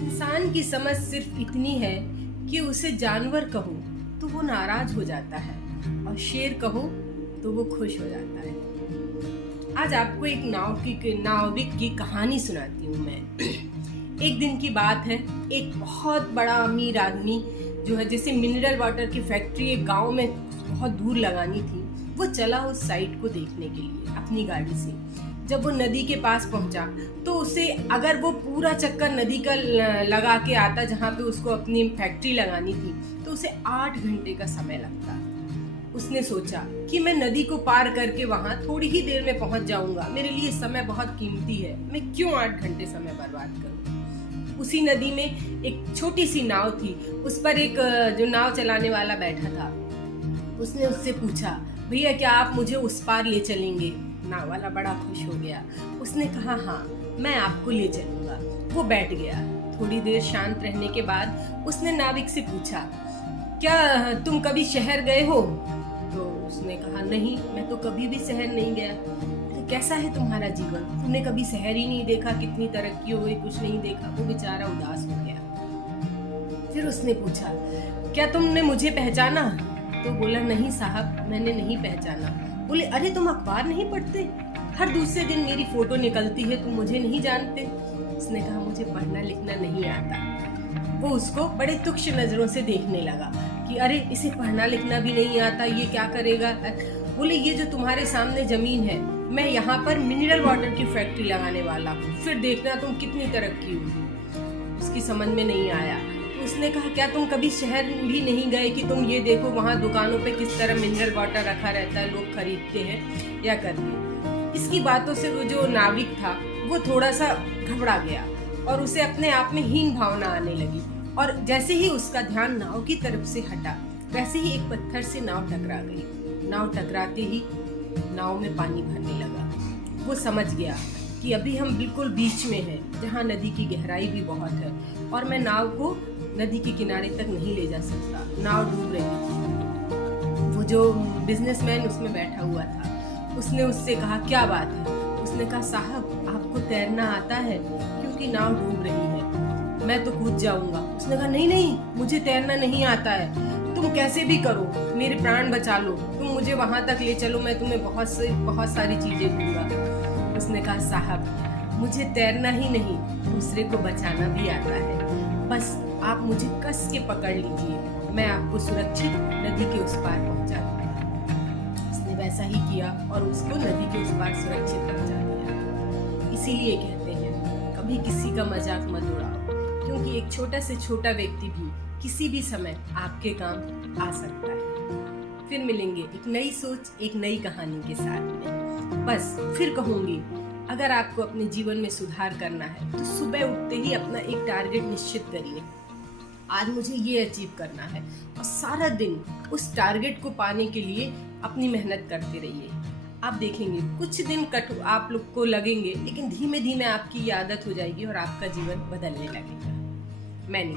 इंसान की समझ सिर्फ इतनी है कि उसे जानवर कहो तो वो नाराज हो जाता है और शेर कहो तो वो खुश हो जाता है। आज आपको एक नाविक की कहानी सुनाती हूँ मैं। एक दिन की बात है, एक बहुत बड़ा अमीर आदमी जो है, जैसे मिनरल वाटर की फैक्ट्री एक गांव में बहुत दूर लगानी थी, वो चला उस साइट को देखने के लिए अपनी गाड़ी से। जब वो नदी के पास पहुंचा तो उसे, अगर वो पूरा चक्कर नदी का लगा के आता जहाँ पे उसको अपनी फैक्ट्री लगानी थी, तो उसे 8 घंटे का समय लगता। उसने सोचा कि मैं नदी को पार करके वहाँ थोड़ी ही देर में पहुँच जाऊंगा, मेरे लिए समय बहुत कीमती है, मैं क्यों 8 घंटे समय बर्बाद करूँ। उसी नदी में एक छोटी सी नाव थी, उस पर एक जो नाव चलाने वाला बैठा था। उसने उससे पूछा, भैया क्या आप मुझे उस पार ले चलेंगे। नाव वाला बड़ा खुश हो गया। उसने कहा, हाँ मैं आपको ले चलूंगा। वो बैठ गया। थोड़ी देर शांत रहने के बाद उसने नाविक से पूछा, क्या तुम कभी शहर गए हो। तो उसने कहा, नहीं मैं तो कभी भी शहर नहीं गया। कैसा है तुम्हारा जीवन, तुमने कभी शहर ही नहीं देखा, कितनी तरक्की हो गई, कुछ नहीं देखा। वो बेचारा उदास हो गया। फिर उसने पूछा, क्या तुमने मुझे पहचाना। तो बोला, नहीं साहब मैंने नहीं पहचाना। बोले, अरे तुम अखबार नहीं पढ़ते, हर दूसरे दिन मेरी फोटो निकलती है, तुम मुझे नहीं जानते। उसने कहा, मुझे पढ़ना लिखना नहीं आता। वो उसको बड़े तुच्छ नजरों से देखने लगा कि अरे इसे पढ़ना लिखना भी नहीं आता, ये क्या करेगा। बोले, ये जो तुम्हारे सामने जमीन है, मैं यहाँ पर मिनरल वाटर की फैक्ट्री लगाने वाला हूँ, फिर देखना तुम कितनी तरक्की होगी। उसकी समझ में नहीं आया। उसने कहा, क्या तुम कभी शहर भी नहीं गए कि तुम ये देखो वहाँ दुकानों पे किस तरह मिनरल वाटर रखा रहता है, लोग खरीदते हैं या करते। इसकी बातों से वो जो नाविक था वो थोड़ा सा घबरा गया और उसे अपने आप में हीन भावना आने लगी। और जैसे ही उसका ध्यान नाव की तरफ से हटा, वैसे ही एक पत्थर से नाव टकरा गई। नाव टकराते ही नाव में पानी भरने लगा। वो समझ गया कि अभी हम बिल्कुल बीच में हैं, जहाँ नदी की गहराई भी बहुत है और मैं नाव को नदी के किनारे तक नहीं ले जा सकता। नाव डूब रही थी। वो जो बिजनेसमैन उसमें बैठा हुआ था, उसने उससे कहा, क्या बात है। उसने कहा, साहब आपको तैरना आता है, क्योंकि नाव डूब रही है, मैं तो कूद जाऊंगा। उसने कहा, नहीं नहीं मुझे तैरना नहीं आता है, तुम कैसे भी करो मेरे प्राण बचा लो, तुम मुझे वहां तक ले चलो, मैं तुम्हें बहुत सारी चीजें दूंगा। उसने कहा, साहब मुझे तैरना ही नहीं, दूसरे को बचाना भी आता है, बस आप मुझे कस के पकड़ लीजिए, मैं आपको सुरक्षित नदी के उस पार पहुंचा दूंगा। उसने वैसा ही किया और उसको नदी के उस पार सुरक्षित पहुंचा दिया। इसीलिए कहते हैं, कभी किसी का मजाक मत उड़ाओ, क्योंकि एक छोटा से छोटा व्यक्ति भी किसी भी समय आपके काम आ सकता है। फिर मिलेंगे एक नई सोच, एक नई कहानी के साथ में। बस फिर कहूंगी, अगर आपको अपने जीवन में सुधार करना है तो सुबह उठते ही अपना एक टारगेट निश्चित करिए। आज मुझे ये अचीव करना है, और सारा दिन उस टारगेट को पाने के लिए अपनी मेहनत करते रहिए। आप देखेंगे कुछ दिन कठिन आप लोग को लगेंगे, लेकिन धीमे धीमे आपकी ये आदत हो जाएगी और आपका जीवन बदलने लगेगा। मैंने